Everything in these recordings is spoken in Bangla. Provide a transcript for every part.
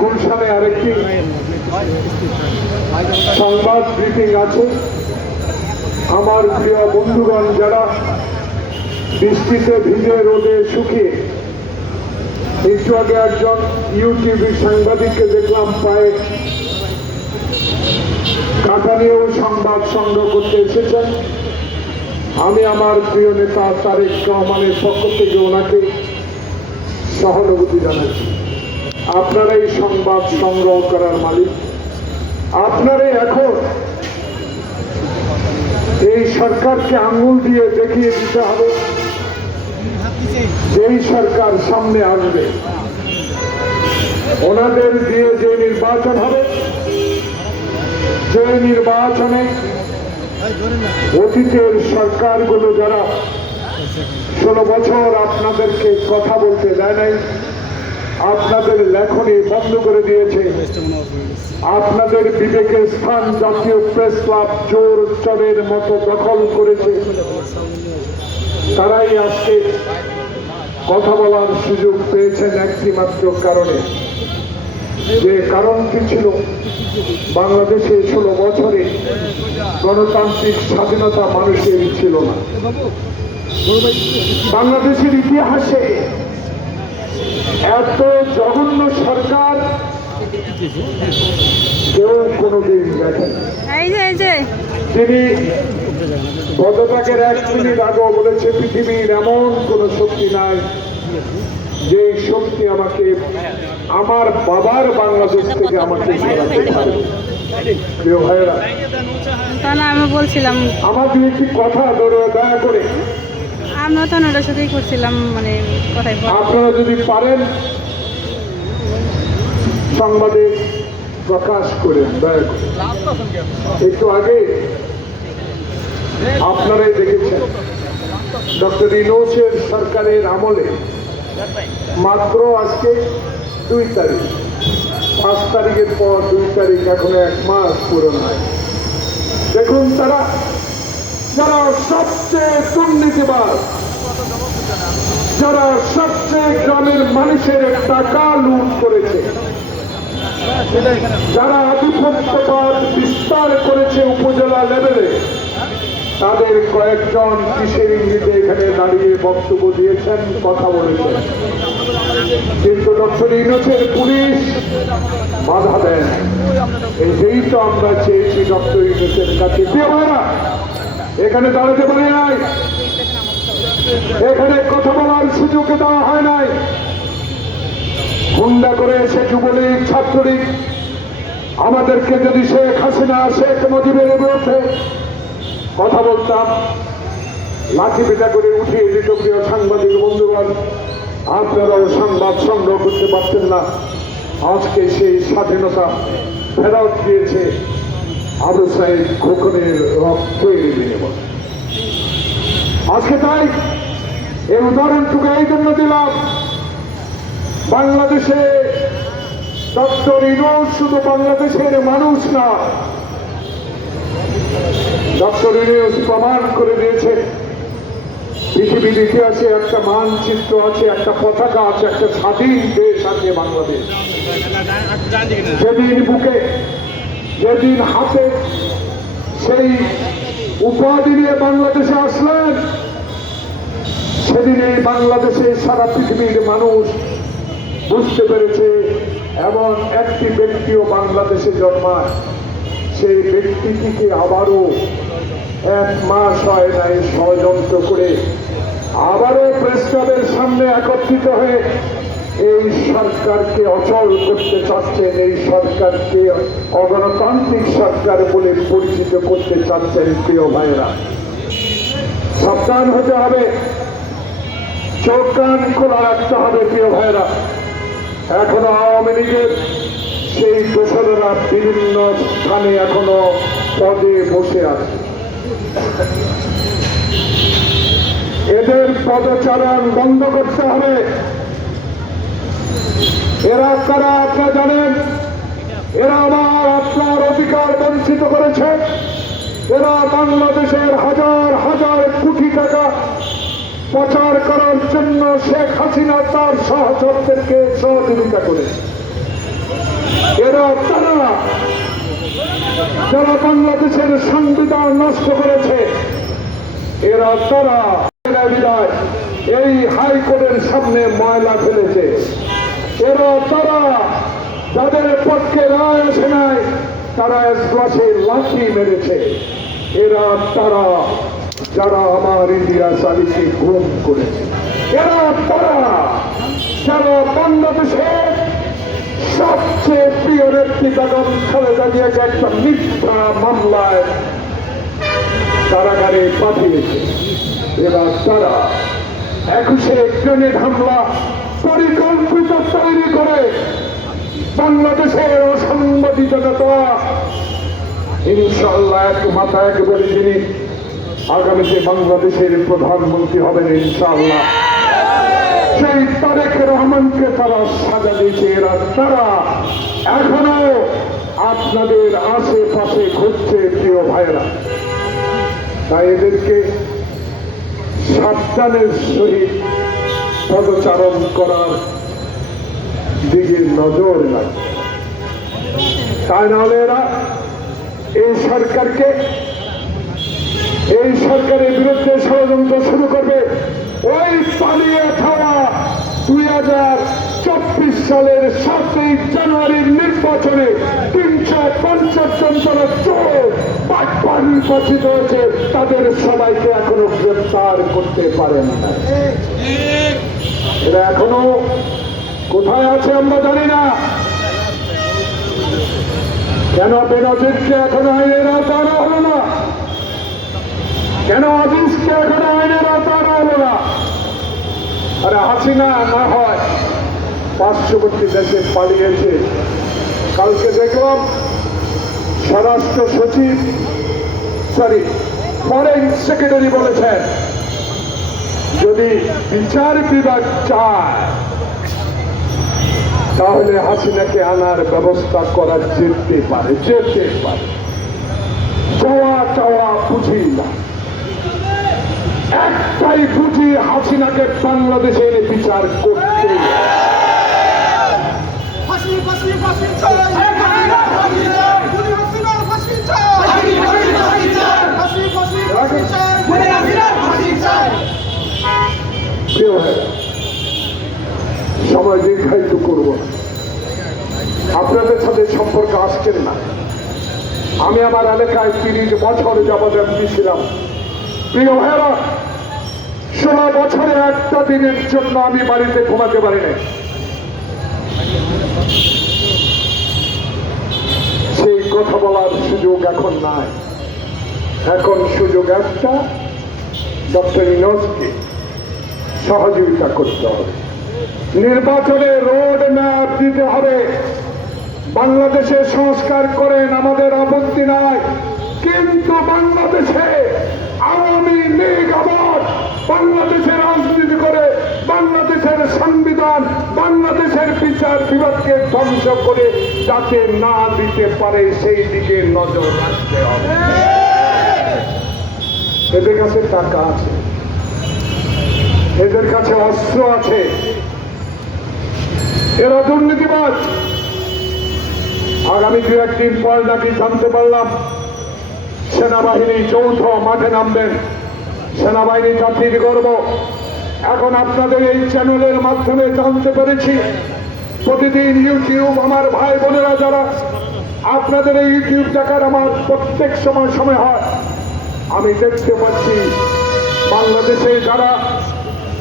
গুলশানে আরেকটি সংবাদ ব্রিফিং আছে। আমার প্রিয় বন্ধুগণ, যারা বৃষ্টিতে ভিজে রোদে শুকিয়ে, একটু আগে একজন ইউটিউবের সাংবাদিককে দেখলাম পায়ে কাটা নিয়েও সংবাদ সংগ্রহ করতে এসেছেন। আমি আমার প্রিয় নেতা তারেক রহমানের পক্ষ থেকে ওনাকে সহানুভূতি জানাচ্ছি। আপনারাই সংবাদ সংগ্রহ করার মালিক। আপনারাই এখন এই সরকারকে আঙুল দিয়ে দেখিয়ে দিতে হবে যেই সরকার সামনে আসবে। ওনাদের দিয়ে যে নির্বাচন হবে, যে নির্বাচনে অতীতের সরকারগুলো যারা ষোলো বছর আপনাদেরকে কথা বলতে দেয় নাই আপনাদের লেখনী বন্ধ করে দিয়েছে। আপনাদের বিবেকের স্থান জাতীয় প্রেস ক্লাব চোর চরের মতো দখল করেছে। তারাই আজকে কথা বলার সুযোগ পেয়েছেন একটি মাত্র কারণে। যে কারণটি ছিল, বাংলাদেশে ষোলো বছরে গণতান্ত্রিক স্বাধীনতা মানুষের ছিল না। বাংলাদেশের ইতিহাসে এত জঘন্য সরকার কেউ কোনোদিন দেখেন তিনি পদত্যাগের এক মিনিট আগেও বলেছে পৃথিবীর এমন কোন শক্তি নাই যে শক্তি আমাকে আমার বাবার বাংলাদেশ থেকে আমাকে প্রিয় ভাইয়েরা আমি বলছিলাম। আমার দু একটি কথা দয়া- দয়া করে আমরা তো ওনার সাথেই করছিলাম মানে কথাই আপনারা যদি পারেন, সংবাদে প্রকাশ করেন, দয়া করে। একটু আগে আপনারাই দেখেছেন, ডক্টর ইনোসের সরকারের আমলে, মাত্র আজকে দুই তারিখ, পাঁচ তারিখের পর দুই তারিখ এখন এক মাস পূরণ হয়। দেখুন তারা যারা সবচেয়ে দুর্নীতিবাদ যারা সবচেয়ে গ্রামের মানুষের টাকা লুট করেছে যারা আধিপত্যবাদ বিস্তার করেছে উপজেলা লেভেলে তাদের কয়েকজন কিসের ইঙ্গিতে এখানে দাঁড়িয়ে বক্তব্য দিয়েছেন কথা বলেছেন। কিন্তু ডক্টর ইনোসের পুলিশ বাধা দেন এই তো আমরা চেয়েছি ডক্টর ইনোসের কাছে। প্রিয় ভাইরা, এখানে দাঁড়াতে পারে নাই। এখানে কথা বলার সুযোগ দেওয়া হয় নাই। হুন্ডা করে এসে যুবলীগ, ছাত্রলীগ, আমাদেরকে যদি শেখ হাসিনা, শেখ মুজিবের বিরুদ্ধে কথা বলতাম, লাঠি পিটা করে উঠিয়ে দিত প্রিয় সাংবাদিক বন্ধুগণ, আপনারাও সংবাদ সংগ্রহ করতে পারতেন না। আজকে সেই স্বাধীনতা ফেরত দিয়েছে আবু সাইদ খোকনের রক্তের বিনিময় আজকে তাই এই উদাহরণটুকু এই জন্য দিলাম, বাংলাদেশে ডক্টর ইনোজ শুধু বাংলাদেশের মানুষ না, ডক্টর ইনোজ প্রমাণ করে দিয়েছে, পৃথিবীর ইতিহাসে একটা মানচিত্র আছে, একটা পতাকা আছে, একটা স্বাধীন দেশ আছে বাংলাদেশ। যেদিন বুকে, যেদিন হাতে সেই উপাধি নিয়ে বাংলাদেশে আসলেন সেদিন বাংলাদেশে সারা পৃথিবীর মানুষ বুঝতে পেরেছে, এমন একটি ব্যক্তিও বাংলাদেশে জন্মায়। সেই ব্যক্তিটিকে আবারও এক মাস হয় নাই ষড়যন্ত্র করে, আবারও প্রেস ক্লাবের সামনে একত্রিত হয়ে এই সরকারকে অচল করতে চাচ্ছেন, এই সরকারকে অগণতান্ত্রিক সরকার বলে পরিচিত করতে চাচ্ছেন প্রিয় ভাইরা সাবধান হতে হবে, চোখ কান খোলা রাখতে হবে প্রিয় ভাইরা এখনও আওয়ামী লীগের সেই দোসরেরা বিভিন্ন স্থানে এখনও পদে বসে আছে। এদের পদচারণ বন্ধ করতে হবে। এরা কারা আপনারা জানেন? এরা আমার আপনার অধিকার বঞ্চিত করেছে। এরা বাংলাদেশের হাজার হাজার কোটি টাকা প্রচার করার জন্য শেখ হাসিনা তার সহচরদেরকে সহযোগিতা করেছে। এরা তারা যারা বাংলাদেশের সংবিধান নষ্ট করেছে, এরা তারা এই হাইকোর্টের সামনে ময়লা ফেলেছে। এরা তারা যাদের পক্ষে রায় আসে নাই, তারা এক গ্লাসে লাঠি মেরেছে। এরা তারা যারা আমার ইন্ডিয়া আলীকে গুম করেছে। এরা তারা যারা বাংলাদেশের সবচেয়ে প্রিয় ব্যক্তি বেগম খালেদা জিয়াকে একটা মিথ্যা মামলায় কারাগারে পাঠিয়েছে। এবার তারা একুশে গ্রেনেড হামলা পরিকল্পিত তৈরি করে বাংলাদেশের অসাংবাদিকতা ইনশাল্লাহ এক মাথা একেবারে যিনি আগামীতে বাংলাদেশের প্রধানমন্ত্রী হবেন ইনশাল্লাহ সেই তারেক রহমানকে তারা সাজা দিয়েছে। এরা তারা এখনও আপনাদের আশেপাশে ঘুরছে, প্রিয় ভাইরা তাই এদেরকে সাবধানের সহিত পদচারণ করার দিকে নজর রাখবে তাই নাহলে এরা এই সরকারকে, এই সরকারের বিরুদ্ধে ষড়যন্ত্র শুরু করবে। ওই পালিয়ে খাওয়া দুই হাজার চব্বিশ সালের সাতই জানুয়ারির নির্বাচনে তিনশো পঞ্চাশ জন যারা চোর বাটপার নির্বাচিত হয়েছে। তাদের সবাইকে এখনও করতে পারেন না। এরা এখনও কোথায় আছে আমরা জানি না। কেন বেনজিরকে এখনও আইনের আওতা আনা হলো না? কেন আজিজকে এখনও আইনের আওতা আনা হলো না? আরে হাসিনা না হয় পার্শ্ববর্তী দেশে পালিয়েছে কালকে দেখলাম স্বরাষ্ট্র সচিব সরি ফরেন সেক্রেটারি বলেছেন। যদি বিচার বিভাগ চায় তাহলে হাসিনাকে আনার ব্যবস্থা করা যেতে পারে যেতে পারে। চাওয়া চাওয়া বুঝি না। একটাই বুঝি হাসিনাকে বাংলাদেশের বিচার করতে ভাইরা, সময় দীর্ঘায়িত করব। আপনাদের সাথে সম্পর্ক আসছেন না। আমি আমার এলাকায় তিরিশ বছর যাবৎ এমপি ছিলাম। প্রিয় ভাইরা ষোলো বছরে একটা দিনের জন্য আমি বাড়িতে ঘুমাতে পারি নাই সেই কথা বলার সুযোগ এখন নাই। এখন সুযোগ একটা ডক্টর ইনোজকে সহযোগিতা করতে হবে। নির্বাচনে রোড ম্যাপ দিতে হবে। বাংলাদেশে সংস্কার করেন আমাদের আপত্তি নাই। কিন্তু বাংলাদেশে আওয়ামী লীগ আবার বাংলাদেশে রাজনীতি করে, বাংলাদেশের সংবিধান, বাংলাদেশের বিচার বিভাগকে ধ্বংস করে যাতে না দিতে পারে, সেই দিকে নজর রাখতে হবে। এদের কাছে টাকা আছে। এদের কাছে অস্ত্র আছে। এরা দুর্নীতিবাদ আগামী দু একদিন পর নাকি জানতে পারলাম, সেনাবাহিনী যৌথ মাঠে নামবেন সেনাবাহিনী জাতির গর্ব। এখন আপনাদের এই চ্যানেলের মাধ্যমে জানতে পেরেছি, প্রতিদিন ইউটিউব আমার ভাই বোনেরা যারা, আপনাদের এই ইউটিউব দেখার আমার প্রত্যেক সময় সময় হয়। আমি দেখতে পাচ্ছি, বাংলাদেশে যারা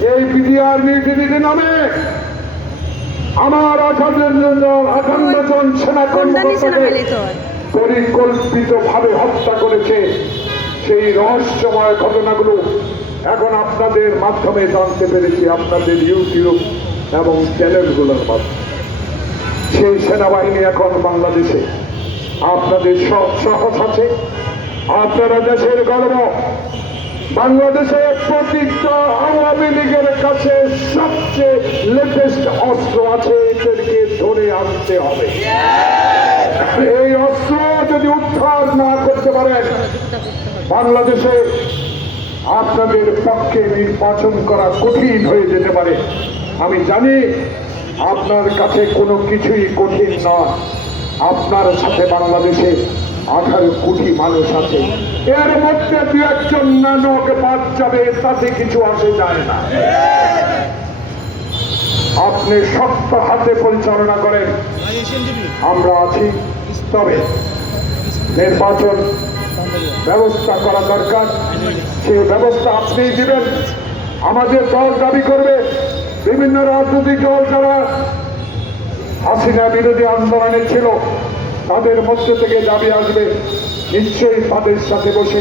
এই বিডিআর নীতিনীতি নামে আমার আঠান্ন জন আঠান্ন জন সেনা। পরিকল্পিত ভাবে হত্যা করেছে সেই রহস্যময় ঘটনাগুলো এখন আপনাদের মাধ্যমে জানতে পেরেছি আপনাদের ইউটিউব এবং চ্যানেলগুলোর মাধ্যমে। সেই সেনাবাহিনী এখন বাংলাদেশে। আপনাদের সব সাহস আছে। আপনারা দেশের গর্ব। বাংলাদেশে প্রতিটা আওয়ামী লীগের কাছে সবচেয়ে লেটেস্ট অস্ত্র আছে, এদেরকে ধরে আনতে হবে। এই অস্ত্র যদি উদ্ধার না করতে পারেন, বাংলাদেশে আপনাদের পক্ষে নির্বাচন করা কঠিন হয়ে যেতে পারে। আমি জানি আপনার কাছে কোনো কিছুই কঠিন নয়। আপনার সাথে বাংলাদেশে আঠারো কোটি মানুষ আছে। এর মধ্যে দু একজন নানক বাদ যাবে, তাতে কিছু আসে যায় না। আপনি শক্ত হাতে পরিচালনা করেন। আমরা আছি তবে নির্বাচন ব্যবস্থা করা দরকার। সেই ব্যবস্থা আপনিই দিবেন। আমাদের দল দাবি করবে, বিভিন্ন রাজনৈতিক দল যারা হাসিনা বিরোধী আন্দোলনে ছিল, তাদের মধ্য থেকে দাবি আসবে। নিশ্চয়ই তাদের সাথে বসে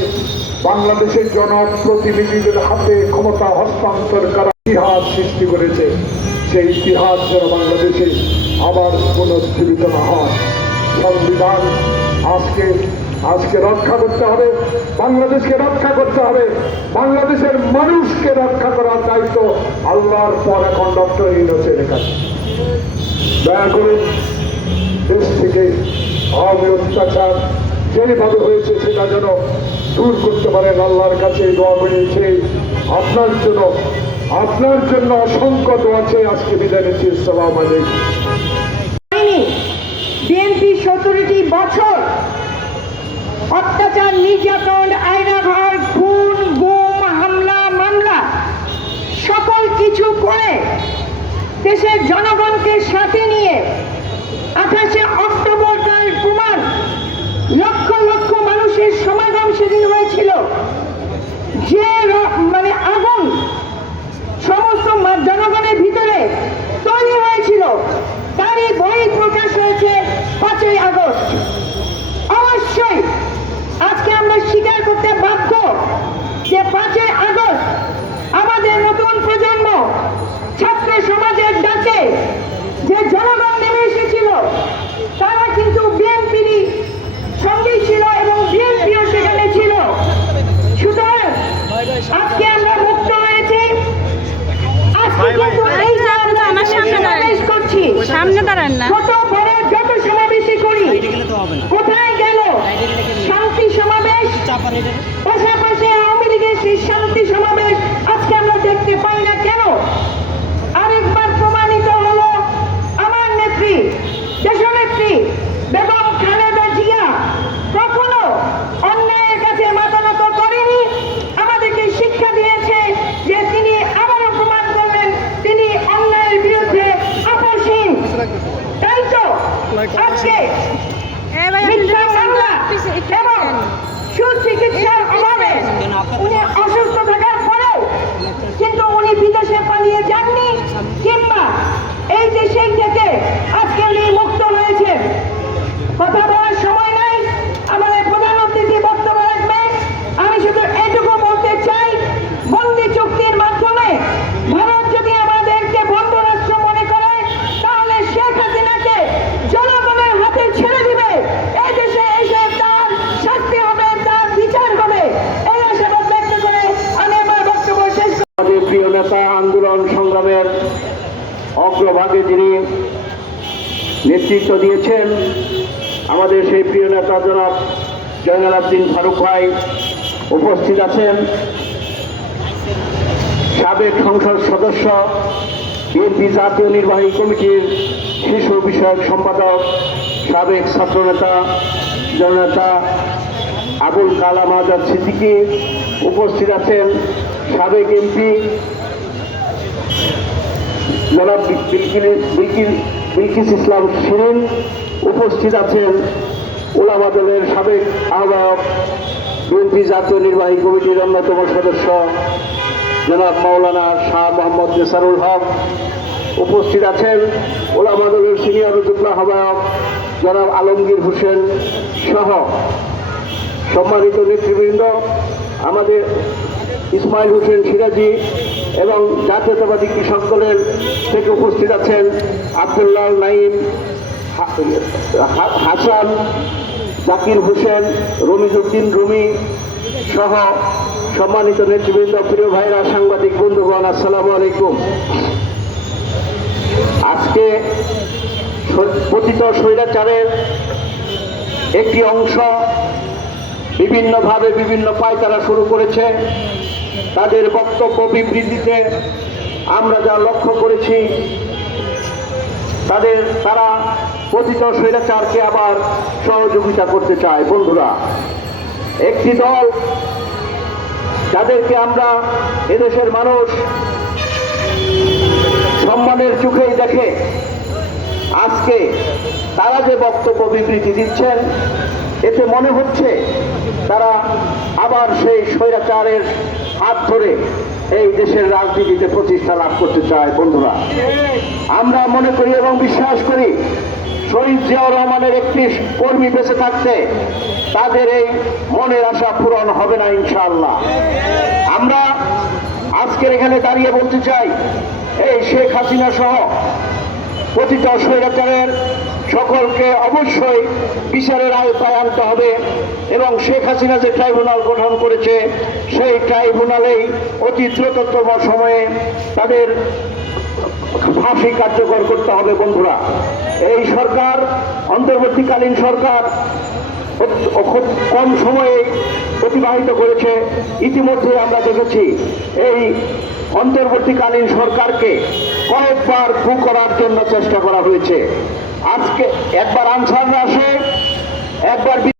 বাংলাদেশের জনপ্রতিনিধিদের হাতে ক্ষমতা হস্তান্তর করা ইতিহাস সৃষ্টি করেছে। সেই ইতিহাস যেন বাংলাদেশে আবার পুনর্জীবিত না হয়। সংবিধান আজকে আজকে রক্ষা করতে হবে, বাংলাদেশকে রক্ষা করতে হবে, বাংলাদেশের মানুষকে রক্ষা করার দায়িত্ব আল্লাহর পর এখন ডক্টর ইউনুসের কাছে। দয়া করে দেশ থেকে আওয়ামী অত্যাচার যেভাবে হয়েছে সেটা যেন দূর করতে পারেন আল্লাহর কাছে দোয়া করেছে আপনার জন্য আপনার জন্য অসংখ্য দোয়া আছে আজকে বিদায় নিচ্ছি। সালাম আলাইকুম। বিএনপি সতেরোটি বছর অত্যাচার, নির্যাতন আয়নাঘর খুন, গুম, হামলা, মামলা, সকল কিছু করে দেশের জনগণকে সাথে নিয়ে আঠাশে অক্টোবর তার প্রমাণ লক্ষ লক্ষ মানুষের সমাগম সেদিন হয়েছিল যে র- মানে আগুন সমস্ত মা- জনগণের ভিতরে তৈরি হয়েছিল তারই বই প্রকাশ হয়েছে পাঁচই আগস্ট অবশ্যই আজকে আমরা স্বীকার করতে বাধ্য যে পাঁচই আগস্ট আমাদের নতুন প্রজন্ম ছাত্র সমাজের ডাকে যে জনগণ নেমে এসেছিল তারা কিন্তু বিএনপির সঙ্গেই ছিল এবং বিএনপিও সেখানে ছিল সুতরাং আজকে আমরা মুক্ত হয়েছি আজকে কিন্তু এই যে আমরা আমার সামনে দাঁড়ান। সমাবেশ করছি সামনে দাঁড়ান না। ছোট বড় যত সমাবেশই করি কোথায় গেল? শান্তি সমাবেশ। পাশাপাশি আওয়ামী লীগের সেই শান্তি সমাবেশ আজকে আমরা দেখতে পাই না কেন আরেকবার প্রমাণিত হলো আমার নেত্রী দেশনেত্রী বেগম খালেদা জিয়া কখনো অন্যায়ের কাছে মাথা নত করেনি আমাদেরকে শিক্ষা দিয়েছে যে তিনি আবারও প্রমাণ করবেন তিনি অন্যায়ের বিরুদ্ধে আপোষহীন তাই তো আজকে এই ভাই, আপনি মিথ্যা যদি মামলা পিছে একটু এবং পিছান। সুচিকিৎসার অভাবে উনি অসুস্থ থাকার পরেও কিন্তু উনি বিদেশে পালিয়ে যাননি কিংবা এই দেশের থেকে আজকে উনি অগ্রভাগে যিনি নেতৃত্ব দিয়েছেন, আমাদের সেই প্রিয় নেতা জনাব জয়নাল আব্দিন ফারুক ভাই উপস্থিত আছেন। সাবেক সংসদ সদস্য, বিএনপি জাতীয় নির্বাহী কমিটির শিশু বিষয়ক সম্পাদক, সাবেক ছাত্রনেতা জননেতা আবুল কালাম আজাদ সিদ্দিকী উপস্থিত আছেন। সাবেক এমপি জনাব বিলকিস ইসলাম শিরিন উপস্থিত আছেন ওলামা দলের সাবেক আহ্বায়ক, বিএনপি জাতীয় নির্বাহী কমিটির অন্যতম সদস্য, জনাব মাওলানা শাহ মোহাম্মদ নেসারুল হক। উপস্থিত আছেন ওলামা দলের সিনিয়র যুগ্ম আহ্বায়ক, জনাব আলমগীর হোসেন সহ সম্মানিত নেতৃবৃন্দ। আমাদের ইসমাইল হোসেন সিরাজি এবং জাতীয়তাবাদী কৃষক দলের থেকে উপস্থিত আছেন আবদুল্লাহ নাইম হাসান, জাকির হোসেন রমিজুদ্দিন রুমি সহ সম্মানিত নেতৃবৃন্দ, প্রিয় ভাইরা, সাংবাদিক, বন্ধুগণ, আসসালামু আলাইকুম। আজকে পতিত স্বৈরাচারের একটি অংশ বিভিন্নভাবে বিভিন্ন পায়তারা শুরু করেছে। তাদের বক্তব্য বিবৃতিতে আমরা যা লক্ষ্য করেছি, তাদের, তারা পতিত স্বৈরাচারকে আবার সহযোগিতা করতে চায়। বন্ধুরা, একটি দল যাদেরকে আমরা এদেশের মানুষ সম্মানের চোখেই দেখে, আজকে তারা যে বক্তব্য বিবৃতি দিচ্ছেন এতে মনে হচ্ছে তারা আবার সেই স্বৈরাচারের হাত ধরে এই দেশের রাজনীতিতে প্রতিষ্ঠা লাভ করতে চায়, বন্ধুরা। আমরা মনে করি এবং বিশ্বাস করি, শহীদ জিয়াউর রহমানের একটি কর্মী বেঁচে থাকতে তাদের এই মনের আশা পূরণ হবে না, ইনশাআল্লাহ। আমরা আজকের এখানে দাঁড়িয়ে বলতে চাই, এই শেখ হাসিনা সহ প্রতিত স্বৈরাচারের সকলকে অবশ্যই বিচারের আওতায় আনতে হবে এবং শেখ হাসিনা যে ট্রাইব্যুনাল গঠন করেছে, সেই ট্রাইব্যুনালেই অতি দ্রুততম সময়ে তাদের ফাঁসি কার্যকর করতে হবে বন্ধুরা। এই সরকার, অন্তর্বর্তীকালীন সরকার খুব কম সময়ে অতিবাহিত করেছে, ইতিমধ্যে আমরা দেখেছি এই অন্তর্বর্তীকালীন সরকারকে কয়েকবার কু করার জন্য চেষ্টা করা হয়েছে। আজকে একবার আনসার আসে একবার